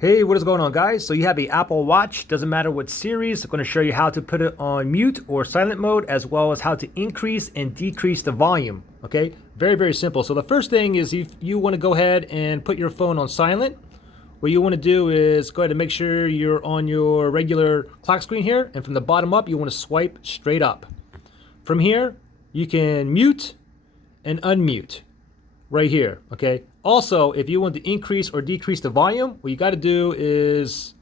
Hey, what is going on, guys? So you have the Apple Watch, doesn't matter what series. I'm going to show you how to put it on mute or silent mode, as well as how to increase and decrease the volume. Okay, very simple. So the first thing is, if you want to go ahead and put your phone on silent, what you want to do is go ahead and make sure you're on your regular clock screen here, and from the bottom up you want to swipe straight up. From here you can mute and unmute right here. Okay, also if you want to increase or decrease the volume, what you got to do is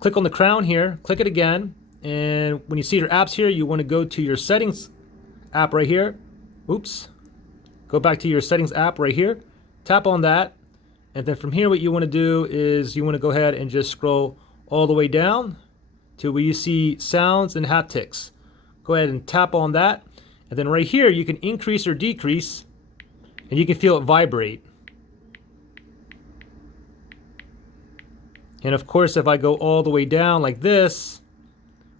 click on the crown here, click it again, and when you see your apps here, you want to go to your settings app right here. Oops, go back to your settings app right here, tap on that, and then from here what you want to do is you want to go ahead and just scroll all the way down to where you see sounds and haptics. Go ahead and tap on that, and then right here you can increase or decrease, and you can feel it vibrate. And of course, if I go all the way down like this,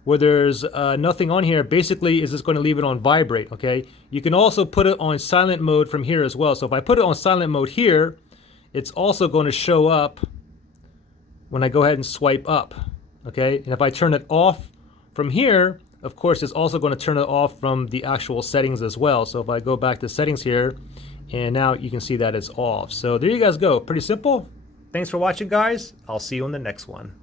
where there's nothing on here, basically is just going to leave it on vibrate. Okay, you can also put it on silent mode from here as well. So if I put it on silent mode here, it's also going to show up when I go ahead and swipe up. Okay, and if I turn it off from here, of course it's also going to turn it off from the actual settings as well. So if I go back to settings here, and now you can see that it's off. So there you guys go. Pretty simple. Thanks for watching, guys. I'll see you on the next one.